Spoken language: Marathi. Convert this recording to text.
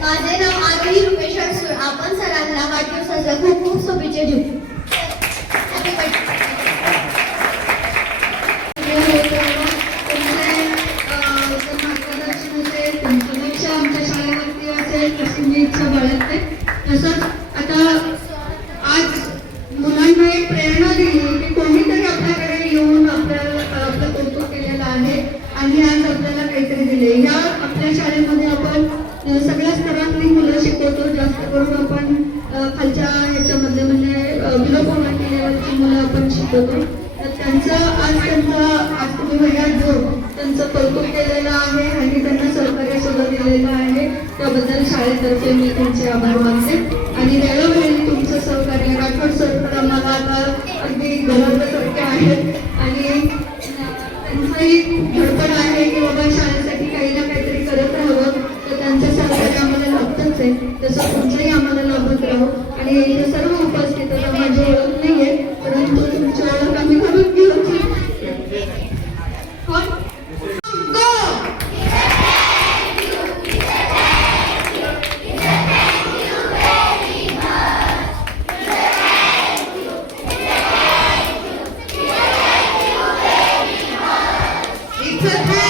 माझे नाव आधी रुपेश असून आपण सरांना वाढदिवसाच्या खूप खूप शुभेच्छा देऊ. आमच्या शाळेवरती असेल प्रसिद्धी उत्सव तसंच आता आज मुलांना प्रेरणा करून आपण खालच्या ह्याच्यामधले म्हणजे बिलो पोवर्टी लेवलची मुलं आपण शिकवतो. तर त्यांचं आज त्यांचा आज तुम्ही बघा जो त्यांचं कौतुक केलेलं आहे आणि त्यांना सहकार्य सुद्धा दिलेलं आहे त्याबद्दल शाळेतर्फे मी त्यांचे आभार मानते. आणि वेळोवेळी तुमचं सहकार्य राठोड सर तर आम्हाला आता अगदी घरातल्यासारखे आहेत. आणि त्यांचंही धडपड आहे की बाबा लाभच आहे तसं तुमचंही आम्हाला लाभत राहो आणि इथे सर्व उपस्थित माझी ओळख नाही आहे परंतु तुमची ओळख आम्ही करून घेऊ Prepare.